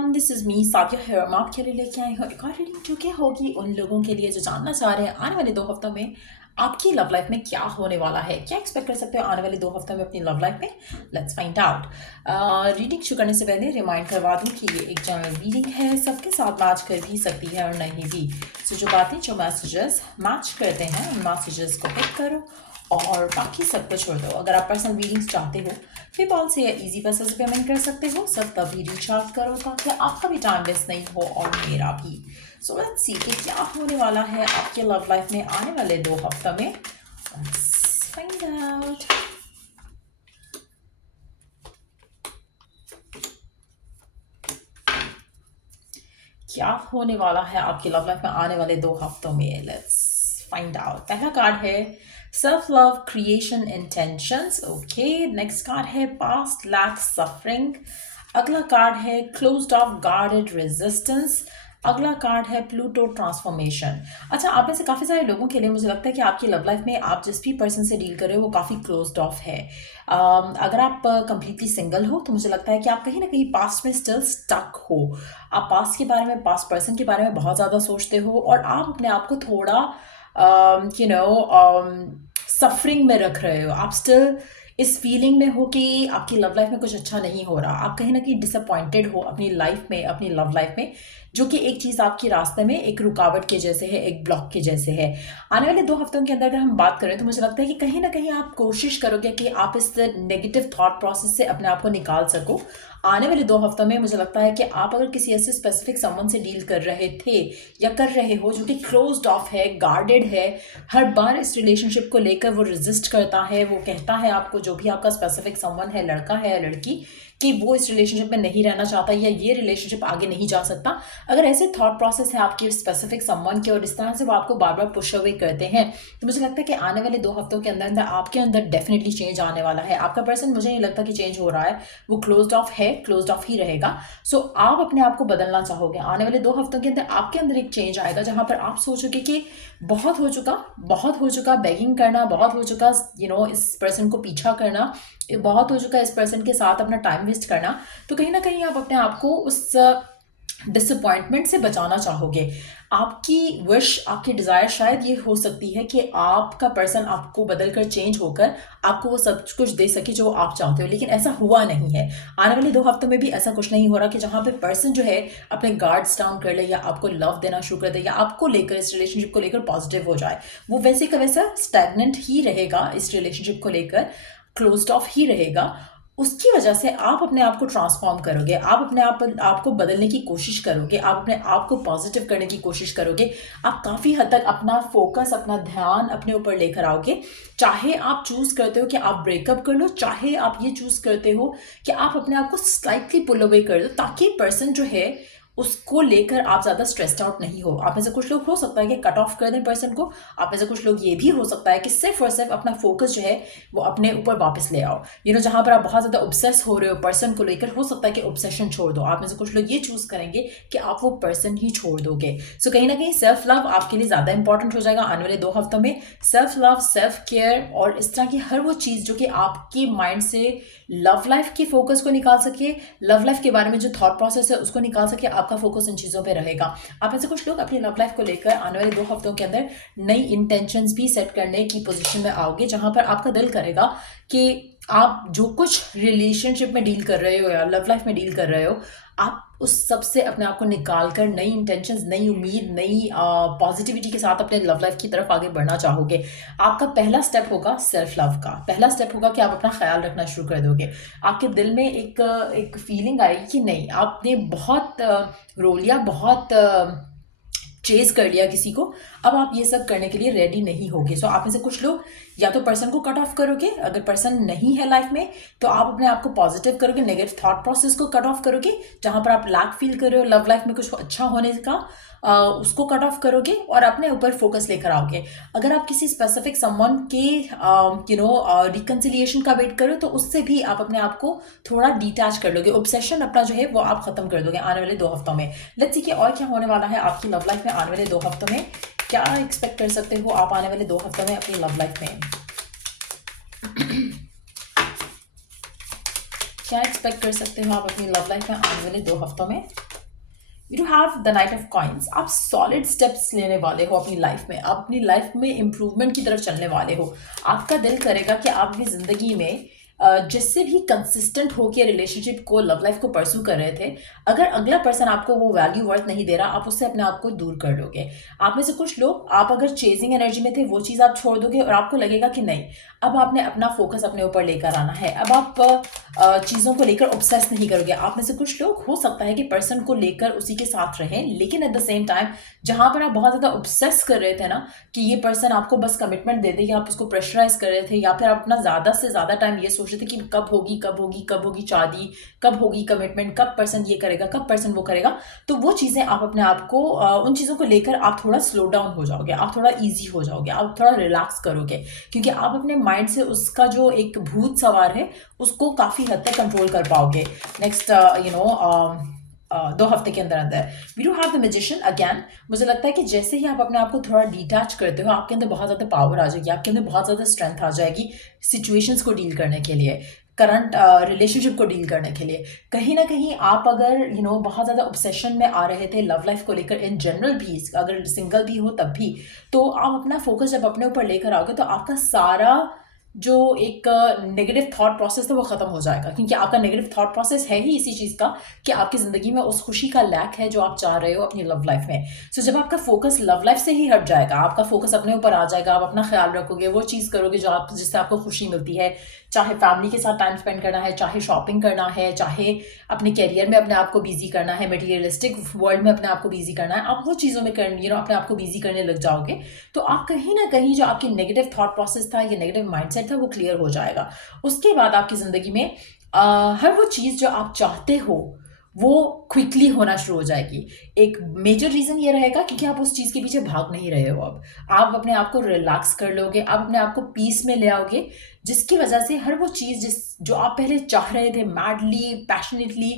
Everyone, this is me Sadia here. मैं आपके लिए लेके आई हूँ एक और रीडिंग जो कि होगी उन लोगों के लिए जो जानना चाह रहे हैं आने वाले 2 हफ्तों में आपकी लव लाइफ में क्या होने वाला है, क्या एक्सपेक्ट कर सकते हो आने वाले 2 हफ्तों में अपनी लव लाइफ में। Let's find out. रीडिंग शुरू करने से पहले रिमाइंड करवा दूँ कि ये एक जनरल रीडिंग है, सबके साथ मैच कर भी सकती है और नहीं भी। सो जो बातें, जो मैसेजेस मैच करते हैं उन मैसेजेस को पिक करो और बाकी सब को छोड़ दो। अगर आप पर्सनल रीडिंग्स चाहते हो पेपॉल से या इजी पैसे से पेमेंट कर सकते हो। सब तभी रिच आउट करो ताकि आपका भी टाइम वेस्ट नहीं हो और मेरा भी। सो लेट्स सी कि क्या होने वाला है आपके लव लाइफ में आने वाले 2 हफ्तों में। Let's find out. क्या होने वाला है आपकी लव लाइफ में आने वाले 2 हफ्तों में। Let's find out. पहला कार्ड है self love creation intentions. Okay, next card है पास्ट लैक सफरिंग। अगला कार्ड है क्लोज्ड ऑफ गार्डेड रेजिस्टेंस। अगला कार्ड है प्लूटो ट्रांसफॉर्मेशन। अच्छा, आप में से काफ़ी सारे लोगों के लिए मुझे लगता है कि आपकी लव लाइफ में आप जिस भी पर्सन से डील कर रहे हो वो काफ़ी क्लोज्ड ऑफ है। अगर आप कंप्लीटली सिंगल हो तो मुझे लगता है कि आप कहीं ना कहीं पास्ट में स्टिल स्टक हो। आप पास्ट के बारे में, पास्ट पर्सन के बारे में बहुत ज़्यादा सोचते हो और आप अपने आप को थोड़ा सफरिंग में रख रहे हो। आप स्टिल इस फीलिंग में हो कि आपकी लव लाइफ में कुछ अच्छा नहीं हो रहा। आप कहीं ना कहीं डिसअपॉइंटेड हो अपनी लाइफ में, अपनी लव लाइफ में, जो कि एक चीज़ आपके रास्ते में एक रुकावट के जैसे है, एक ब्लॉक के जैसे है। आने वाले 2 हफ्तों के अंदर अगर हम बात करें तो मुझे लगता है कि कहीं ना कहीं आप कोशिश करोगे कि आप इस नेगेटिव थॉट प्रोसेस से अपने आप को निकाल सको। आने वाले 2 हफ्तों में मुझे लगता है कि आप अगर किसी ऐसे स्पेसिफिक समवन से डील कर रहे थे या कर रहे हो जो कि क्लोज्ड ऑफ है, गार्डेड है, हर बार इस रिलेशनशिप को लेकर वो रेजिस्ट करता है, वो कहता है आपको, जो भी आपका स्पेसिफिक समवन है, लड़का है या लड़की, कि वो इस रिलेशनशिप में नहीं रहना चाहता या ये रिलेशनशिप आगे नहीं जा सकता। अगर ऐसे थॉट प्रोसेस है आपके स्पेसिफिक समवन के और इस तरह से वो आपको बार बार पुश अवे करते हैं तो मुझे लगता है कि आने वाले 2 हफ्तों के अंदर आपके अंदर डेफिनेटली चेंज आने वाला है। आपका पर्सन, मुझे नहीं लगता कि चेंज हो रहा है, वो क्लोज्ड ऑफ है, क्लोज्ड ऑफ ही रहेगा। सो आप अपने आप को बदलना चाहोगे। आने वाले 2 हफ्तों के अंदर आपके अंदर एक चेंज आएगा जहां पर आप सोचोगे कि बहुत हो चुका, बहुत हो चुका बेगिंग करना, बहुत हो चुका इस पर्सन को पीछा करना, बहुत हो चुका इस पर्सन के साथ अपना टाइम वेस्ट करना। तो कहीं ना कहीं आप अपने आप को उस डिसअपॉइंटमेंट से बचाना चाहोगे। आपकी विश, आपकी डिज़ायर शायद ये हो सकती है कि आपका पर्सन आपको बदलकर चेंज होकर आपको वो सब कुछ दे सके जो आप चाहते हो, लेकिन ऐसा हुआ नहीं है। आने वाले 2 हफ्तों में भी ऐसा कुछ नहीं हो रहा कि जहाँ पे पर्सन जो है अपने गार्ड्स डाउन कर ले या आपको लव देना शुरू कर दे या आपको लेकर, इस रिलेशनशिप को लेकर पॉजिटिव हो जाए। वो वैसे का वैसा स्टैग्नेंट ही रहेगा, इस रिलेशनशिप को लेकर क्लोज्ड ऑफ ही रहेगा। उसकी वजह से आप अपने आप को ट्रांसफॉर्म करोगे, आप अपने आप को बदलने की कोशिश करोगे, आप अपने आप को पॉजिटिव करने की कोशिश करोगे। आप काफ़ी हद तक अपना फोकस, अपना ध्यान अपने ऊपर लेकर आओगे। चाहे आप चूज़ करते हो कि आप ब्रेकअप कर लो, चाहे आप ये चूज़ करते हो कि आप अपने आप को स्लाइटली पुल अवे कर दो ताकि पर्सन जो है उसको लेकर आप ज़्यादा स्ट्रेस्ड आउट नहीं हो। आप में से कुछ लोग हो सकता है कि कट ऑफ कर दें पर्सन को। आप में से कुछ लोग ये भी हो सकता है कि सिर्फ और सिर्फ अपना फोकस जो है वो अपने ऊपर वापस ले आओ। जहाँ पर आप बहुत ज़्यादा ऑब्सेस हो रहे हो पर्सन को लेकर, हो सकता है कि ऑब्सेशन छोड़ दो। आप में से कुछ लोग ये चूज़ करेंगे कि आप वो पर्सन ही छोड़ दोगे। सो कहीं ना कहीं सेल्फ लव आपके लिए ज़्यादा इंपॉर्टेंट हो जाएगा आने वाले 2 हफ्तों में। सेल्फ लव, सेल्फ केयर और इस तरह की हर वो चीज़ जो कि आपके माइंड से लव लाइफ के फोकस को निकाल सके, लव लाइफ के बारे में जो थॉट प्रोसेस है उसको निकाल सके, आपका फोकस इन चीज़ों पे रहेगा। आप में से कुछ लोग अपनी लव लाइफ को लेकर आने वाले 2 हफ्तों के अंदर नई इंटेंशंस भी सेट करने की पोजीशन में आओगे, जहां पर आपका दिल करेगा कि आप जो कुछ रिलेशनशिप में डील कर रहे हो या लव लाइफ में डील कर रहे हो, आप उस सब से अपने आप को निकाल कर नई इंटेंशंस, नई उम्मीद, नई पॉजिटिविटी के साथ अपने लव लाइफ की तरफ आगे बढ़ना चाहोगे। आपका पहला स्टेप होगा सेल्फ लव का। पहला स्टेप होगा कि आप अपना ख्याल रखना शुरू कर दोगे। आपके दिल में एक फीलिंग आएगी कि नहीं, आपने बहुत रो लिया, बहुत चेज कर लिया किसी को, अब आप ये सब करने के लिए रेडी नहीं होगे। सो आप में से कुछ लोग या तो पर्सन को कट ऑफ करोगे, अगर पर्सन नहीं है लाइफ में तो आप अपने आप को पॉजिटिव करोगे, नेगेटिव थॉट प्रोसेस को कट ऑफ करोगे, जहां पर आप लैक फील कर रहे हो लव लाइफ में कुछ अच्छा होने का, उसको कट ऑफ करोगे और अपने ऊपर फोकस लेकर आओगे। अगर आप किसी स्पेसिफिक समवन के रिकन्सिलिएशन का वेट करो तो उससे भी आप अपने आप को थोड़ा डिटैच कर लोगे। ऑब्सेशन अपना जो है वो आप खत्म कर दोगे आने वाले 2 हफ्तों में। लेट्स सी कि और क्या होने वाला है आपकी लव लाइफ में आने वाले 2 हफ्तों में। क्या एक्सपेक्ट कर सकते हो आप आने वाले 2 हफ्तों में अपनी लव लाइफ में। क्या एक्सपेक्ट कर सकते हो आप अपनी लव लाइफ में आने वाले 2 हफ्तों में। You do have the night of coins. आप सॉलिड स्टेप्स लेने वाले हो अपनी लाइफ में, आप अपनी लाइफ में इम्प्रूवमेंट की तरफ चलने वाले हो। आपका दिल करेगा कि आप अपनी ज़िंदगी में जिससे भी कंसिस्टेंट होकर रिलेशनशिप को, लव लाइफ को परस्यू कर रहे थे, अगर अगला पर्सन आपको वो वैल्यू वर्थ नहीं दे रहा, आप उससे अपने आप को दूर कर लोगे। आप में से कुछ लोग, आप अगर चेजिंग एनर्जी में थे, वो चीज़ आप छोड़ दोगे और आपको लगेगा कि नहीं, अब आपने अपना फोकस अपने ऊपर लेकर आना है। अब आप चीज़ों को लेकर ऑब्सेस नहीं करोगे। आप में से कुछ लोग, हो सकता है कि पर्सन को लेकर उसी के साथ रहें, लेकिन एट द सेम टाइम जहाँ पर आप बहुत ज़्यादा ऑब्सेस कर रहे थे ना कि ये पर्सन आपको बस कमिटमेंट दे दे, या आप उसको प्रेशराइज कर रहे थे, या फिर आप अपना ज़्यादा से ज़्यादा टाइम ये सोच रहे थे कि कब होगी, कब होगी, कब होगी शादी, कब होगी कमिटमेंट, कब पर्सन ये करेगा, कब पर्सन वो करेगा। तो वो चीज़ें आप अपने आप को, उन चीज़ों को लेकर आप थोड़ा स्लो डाउन हो जाओगे, आप थोड़ा ईजी हो जाओगे, आप थोड़ा रिलैक्स करोगे, क्योंकि आप अपने माइंड से उसका जो एक भूत सवार है उसको काफ़ी हद तक कंट्रोल कर पाओगे नेक्स्ट 2 हफ्ते के अंदर अंदर। We do have the magician again. मुझे लगता है कि जैसे ही आप अपने आप को थोड़ा डिटैच करते हो, आपके अंदर बहुत ज़्यादा पावर आ जाएगी, आपके अंदर बहुत ज़्यादा स्ट्रेंथ आ जाएगी सिचुएशंस को डील करने के लिए, करंट रिलेशनशिप को डील करने के लिए। कहीं ना कहीं आप अगर बहुत ज़्यादा ऑब्सेशन में आ रहे थे लव लाइफ को लेकर, इन जनरल भी, अगर सिंगल भी हो तब भी, तो आप अपना फोकस जब अपने ऊपर लेकर आओगे तो आपका सारा जो एक नेगेटिव थॉट प्रोसेस था वो ख़त्म हो जाएगा, क्योंकि आपका नेगेटिव थॉट प्रोसेस है ही इसी चीज़ का कि आपकी ज़िंदगी में उस खुशी का लैक है जो आप चाह रहे हो अपनी लव लाइफ में। सो जब आपका फोकस लव लाइफ से ही हट जाएगा, आपका फोकस अपने ऊपर आ जाएगा, आप अपना ख्याल रखोगे, वो चीज़ करोगे जो आप, जिससे आपको खुशी मिलती है, चाहे फैमिली के साथ टाइम स्पेंड करना है, चाहे शॉपिंग करना है, चाहे अपने करियर में अपने आप को बिजी करना है, मटेरियलिस्टिक वर्ल्ड में अपने आप को बिजी करना है, आप वो चीज़ों में अपने आप को बिजी करने लग जाओगे, तो आप कहीं ना कहीं जो आपकी नेगेटिव थॉट प्रोसेस था, ये नेगेटिव माइंडसेट था, वो क्लियर हो जाएगा। उसके बाद आपकी ज़िंदगी में हर वो चीज़ जो आप चाहते हो वो क्विकली होना शुरू हो जाएगी। एक मेजर रीज़न ये रहेगा क्योंकि आप उस चीज़ के पीछे भाग नहीं रहे हो। अब आप अपने आप को रिलैक्स कर लोगे, आप अपने आप को पीस में ले आओगे, जिसकी वजह से हर वो चीज़ जो आप पहले चाह रहे थे मैडली, पैशनेटली,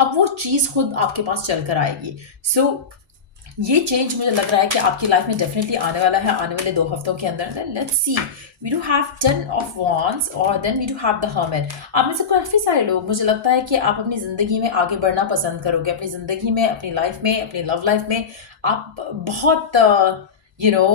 अब वो चीज़ खुद आपके पास चल कर आएगी। सो ये चेंज मुझे लग रहा है कि आपकी लाइफ में डेफिनेटली आने वाला है, आने वाले 2 हफ्तों के अंदर। Let's see, we do have 10 of Wands और then we do have the hermit. आप में से काफ़ी सारे लोग, मुझे लगता है कि आप अपनी ज़िंदगी में आगे बढ़ना पसंद करोगे, अपनी ज़िंदगी में, अपनी लाइफ में, अपनी लव लाइफ में आप बहुत यू नो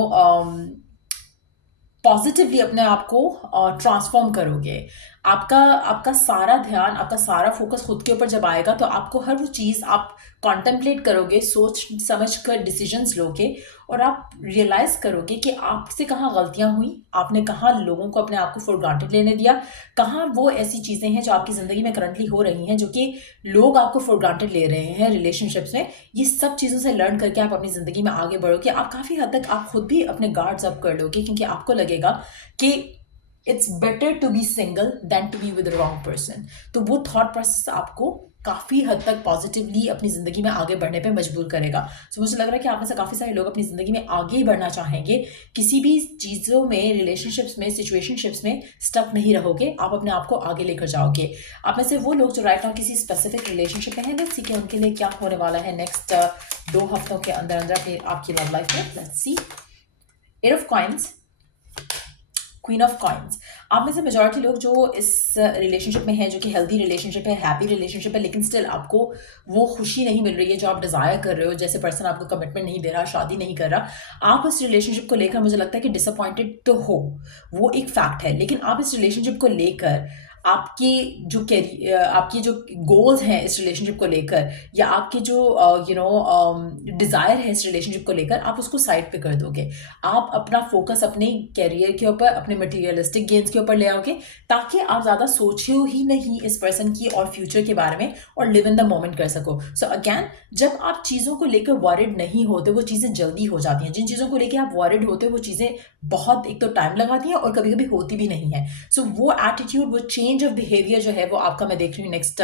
पॉजिटिवली अपने आप को ट्रांसफॉर्म करोगे। आपका आपका सारा ध्यान, आपका सारा फोकस खुद के ऊपर जब आएगा तो आपको हर वो चीज़ आप कॉन्टेम्पलेट करोगे, सोच समझ कर डिसीजंस लोगे, और आप रियलाइज़ करोगे कि आपसे कहाँ गलतियाँ हुई, आपने कहाँ लोगों को अपने आप को फॉर ग्रांटेड लेने दिया, कहाँ वो ऐसी चीज़ें हैं जो आपकी ज़िंदगी में करंटली हो रही हैं जो कि लोग आपको फॉर ग्रांटेड ले रहे हैं रिलेशनशिप्स में। ये सब चीज़ों से लर्न करके आप अपनी ज़िंदगी में आगे बढ़ोगे। आप काफ़ी हद तक आप खुद भी अपने गार्ड्स अप कर लोगे, क्योंकि आपको लगेगा कि it's better to be single than to be with wrong person. तो वो थॉट प्रोसेस आपको काफ़ी हद तक पॉजिटिवली अपनी ज़िंदगी में आगे बढ़ने पे मजबूर करेगा। सो मुझे लग रहा है कि आप में से काफ़ी सारे लोग अपनी ज़िंदगी में आगे ही बढ़ना चाहेंगे, किसी भी चीज़ों में, रिलेशनशिप्स में, सिचुएशनशिप्स में स्टक नहीं रहोगे, आप अपने आप को आगे लेकर जाओगे। आप में से वो लोग जो राइट नाउ किसी स्पेसिफिक रिलेशनशिप में हैं, लेट्स सी कि उनके लिए क्या होने वाला है नेक्स्ट 2 हफ्तों के अंदर अंदर आपकी लव लाइफ में। Let's see, 8 of Coins, queen of coins. आप में से मेजॉरिटी लोग जो इस रिलेशनशिप में है, जो कि हेल्दी रिलेशनशिप है, हैप्पी रिलेशनशिप है, लेकिन स्टिल आपको वो खुशी नहीं मिल रही है जो आप डिज़ायर कर रहे हो, जैसे पर्सन आपको कमिटमेंट नहीं दे रहा, शादी नहीं कर रहा, आप उस रिलेशनशिप को लेकर, मुझे लगता है कि डिसअपॉइंटेड तो हो, वो एक फैक्ट है, लेकिन आप इस रिलेशनशिप को लेकर आपकी जो कैरियर, आपकी जो गोल्स हैं इस रिलेशनशिप को लेकर, या आपके जो डिज़ायर है इस रिलेशनशिप को लेकर, आप उसको साइड पे कर दोगे। आप अपना फोकस अपने कैरियर के ऊपर, अपने मटेरियलिस्टिक गेन्स के ऊपर ले आओगे, ताकि आप ज़्यादा सोचो ही नहीं इस पर्सन की और फ्यूचर के बारे में, और लिव इन द मोमेंट कर सको। सो अगैन, जब आप चीज़ों को लेकर वॉरिड नहीं होते, वो चीज़ें जल्दी हो जाती हैं। जिन चीज़ों को लेकर आप वॉरिड होते हो, वो चीज़ें बहुत, एक तो टाइम लगाती हैं और कभी कभी होती भी नहीं है। सो वो एटीट्यूड, वो चेंज ऑफ बिहेवियर जो है, वो आपका मैं देख रही हूँ नेक्स्ट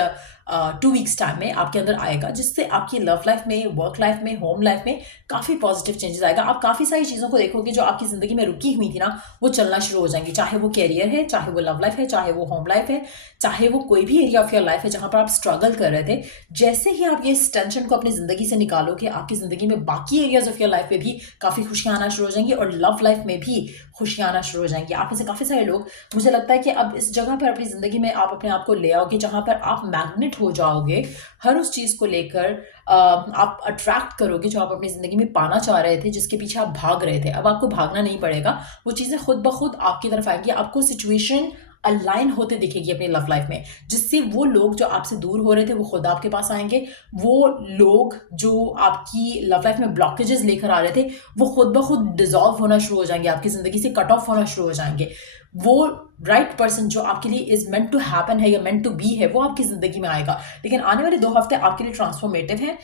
2 वीक्स टाइम में आपके अंदर आएगा, जिससे आपकी लव लाइफ में, वर्क लाइफ में, होम लाइफ में काफ़ी पॉजिटिव चेंजेस आएगा। आप काफ़ी सारी चीज़ों को देखोगे जो आपकी ज़िंदगी में रुकी हुई थी ना, वो चलना शुरू हो जाएंगी, चाहे वो कैरियर है, चाहे वो लव लाइफ है, चाहे वो होम लाइफ है, चाहे वो कोई भी एरिया ऑफ योर लाइफ है जहाँ पर आप स्ट्रगल कर रहे थे। जैसे ही आप ये टेंशन को अपनी ज़िंदगी से निकालोगे, आपकी ज़िंदगी में बाकी एरियाज ऑफ योर लाइफ में भी काफ़ी खुशियाँ आना शुरू हो जाएंगी, और लव लाइफ में भी खुशियाँ आना शुरू हो जाएंगी। आप में से काफ़ी सारे लोग, मुझे लगता है कि अब इस जगह पर अपनी ज़िंदगी में आप अपने आप को ले आओगे जहाँ पर आप मैग्नेट हो जाओगे हर उस चीज़ को लेकर। आप अट्रैक्ट करोगे जो आप अपनी ज़िंदगी में पाना चाह रहे थे, जिसके पीछे आप भाग रहे थे। अब आपको भागना नहीं पड़ेगा, वो चीज़ें खुद ब खुद आपकी तरफ आएँगी। आपको सिचुएशन अलाइन होते दिखेगी अपनी लव लाइफ में, जिससे वो लोग जो आपसे दूर हो रहे थे वो खुद आपके पास आएँगे। वो लोग जो आपकी लव लाइफ में ब्लॉकेजेस लेकर आ रहे थे, वो खुद ब खुद डिसॉल्व होना शुरू हो जाएँगे, आपकी ज़िंदगी से कट ऑफ होना शुरू हो जाएँगे। वो राइट पर्सन जो आपके लिए इज़ मेंट टू हैपन है या मेंट टू बी है, वो आपकी ज़िंदगी में आएगा। लेकिन आने वाले 2 हफ्ते आपके लिए ट्रांसफॉर्मेटिव हैं।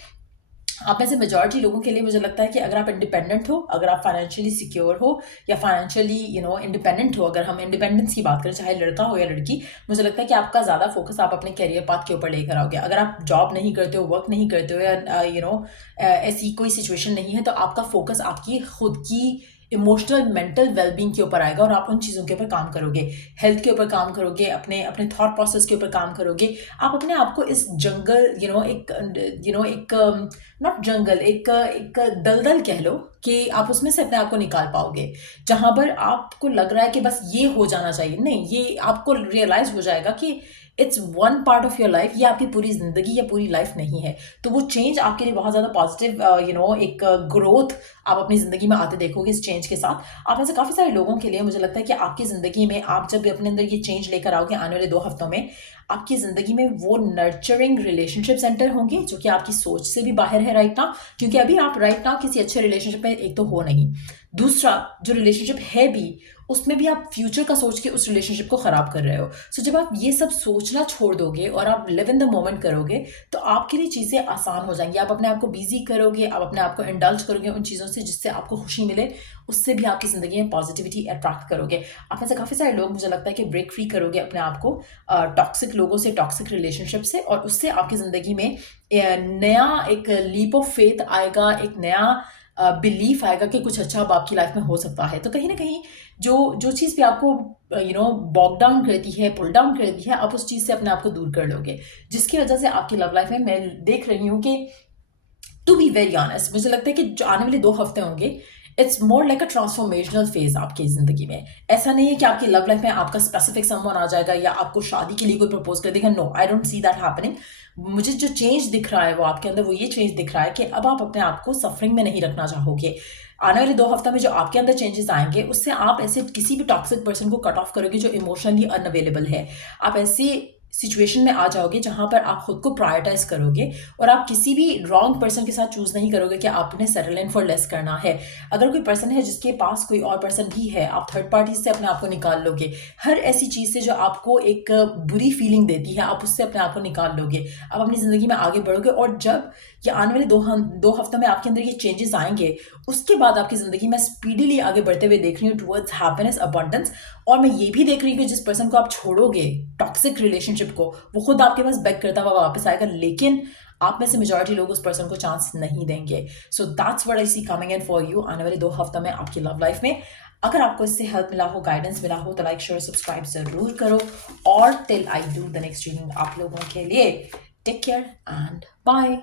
आप में से मेजॉरिटी लोगों के लिए मुझे लगता है कि अगर आप इंडिपेंडेंट हो, अगर आप फाइनेंशियली सिक्योर हो या फाइनेंशियली इंडिपेंडेंट हो, अगर हम इंडिपेंडेंस की बात करें, चाहे लड़का हो या लड़की, मुझे लगता है कि आपका ज़्यादा फोकस आप अपने करियर पाथ के ऊपर लेकर आओगे। अगर आप जॉब नहीं करते हो, वर्क नहीं करते हो या ऐसी कोई सिचुएशन नहीं है, तो आपका फोकस आपकी खुद की इमोशनल मेंटल वेलबींग के ऊपर आएगा और आप उन चीज़ों के ऊपर काम करोगे, हेल्थ के ऊपर काम करोगे, अपने अपने थॉट प्रोसेस के ऊपर काम करोगे। आप अपने आप को इस जंगल एक नॉट जंगल, एक दलदल कह लो, कि आप उसमें से अपने आप को निकाल पाओगे, जहाँ पर आपको लग रहा है कि बस ये हो जाना चाहिए। नहीं, ये आपको रियलाइज़ हो जाएगा कि it's one part of your life, ये आपकी पूरी ज़िंदगी या पूरी लाइफ नहीं है। तो वो चेंज आपके लिए बहुत ज़्यादा पॉजिटिव एक ग्रोथ आप अपनी ज़िंदगी में आते देखोगे इस चेंज के साथ। आप में से काफ़ी सारे लोगों के लिए मुझे लगता है कि आपकी ज़िंदगी में आप जब भी अपने अंदर ये चेंज लेकर आओगे आने वाले 2 हफ्तों में, आपकी ज़िंदगी में वो नर्चरिंग रिलेशनशिप सेंटर होंगे जो कि आपकी सोच से भी बाहर है राइट नाउ, क्योंकि अभी आप राइट नाउ किसी अच्छे रिलेशनशिप में एक तो हो नहीं, दूसरा जो रिलेशनशिप है भी उसमें भी आप फ्यूचर का सोच के उस रिलेशनशिप को ख़राब कर रहे हो। सो जब आप ये सब सोचना छोड़ दोगे और आप लिव इन द मोमेंट करोगे, तो आपके लिए चीज़ें आसान हो जाएंगी। आप अपने आप को बिजी करोगे, आप अपने आप को इंडल्ज करोगे उन चीज़ों से जिससे आपको खुशी मिले, उससे भी आपकी ज़िंदगी में पॉजिटिविटी अट्रैक्ट करोगे। आप में से काफ़ी सारे लोग मुझे लगता है कि ब्रेक फ्री करोगे अपने आप को टॉक्सिक लोगों से, टॉक्सिक रिलेशनशिप से, और उससे आपकी ज़िंदगी में नया एक लीप ऑफ फेथ आएगा, एक नया बिलीफ आएगा कि कुछ अच्छा अब आपकी लाइफ में हो सकता है। तो कहीं ना कहीं जो जो चीज़ भी आपको बॉग डाउन करती है, पुल डाउन करती है, आप उस चीज़ से अपने आप को दूर कर लोगे, जिसकी वजह से आपकी लव लाइफ में मैं देख रही हूँ कि टू बी वेरी ऑनेस्ट मुझे लगता है कि जो आने वाले 2 हफ्ते होंगे, it's more like a transformational phase आपकी ज़िंदगी में। ऐसा नहीं है कि आपकी लव लाइफ में आपका स्पेसिफिक समवन आ जाएगा या आपको शादी के लिए कोई प्रपोज कर देगा। No, I don't see that happening. मुझे जो चेंज दिख रहा है वो आपके अंदर, वो ये चेंज दिख रहा है कि अब आप अपने आप को सफरिंग में नहीं रखना चाहोगे। आने वाले 2 हफ्ते में जो आपके अंदर चेंजेस आएंगे, उससे आप ऐसे किसी भी टॉक्सिक पर्सन को कट ऑफ करोगे जो इमोशनली अनअवेलेबल है। आप ऐसे सिचुएशन में आ जाओगे जहाँ पर आप खुद को प्रायोरिटाइज करोगे और आप किसी भी रॉन्ग पर्सन के साथ चूज नहीं करोगे कि आपने सेटल इन फॉर लेस करना है। अगर कोई पर्सन है जिसके पास कोई और पर्सन भी है, आप थर्ड पार्टी से अपने आप को निकाल लोगे। हर ऐसी चीज़ से जो आपको एक बुरी फीलिंग देती है, आप उससे अपने आप को निकाल लोगे। आप अपनी ज़िंदगी में आगे बढ़ोगे और जब ये आने वाले 2 हफ्तों में आपके अंदर ये चेंजेस आएंगे, उसके बाद आपकी ज़िंदगी में स्पीडीली आगे बढ़ते हुए देख रही हूँ टुवर्ड्स हैप्पीनेस, अबंडेंस। और मैं ये भी देख रही हूँ कि जिस पर्सन को आप छोड़ोगे टॉक्सिक रिलेशनशिप को, वो खुद आपके पास बैक करता हुआ वापस आएगा, लेकिन आप में से मेजॉरिटी लोग उस पर्सन को चांस नहीं देंगे। So that's what I see coming in for you आने वाले 2 हफ्तों में आपकी लव लाइफ में। अगर आपको इससे हेल्प मिला हो, गाइडेंस मिला हो, तो लाइक शेयर सब्सक्राइब जरूर करो। और till I do the next reading आप लोगों के लिए टेक केयर एंड बाय।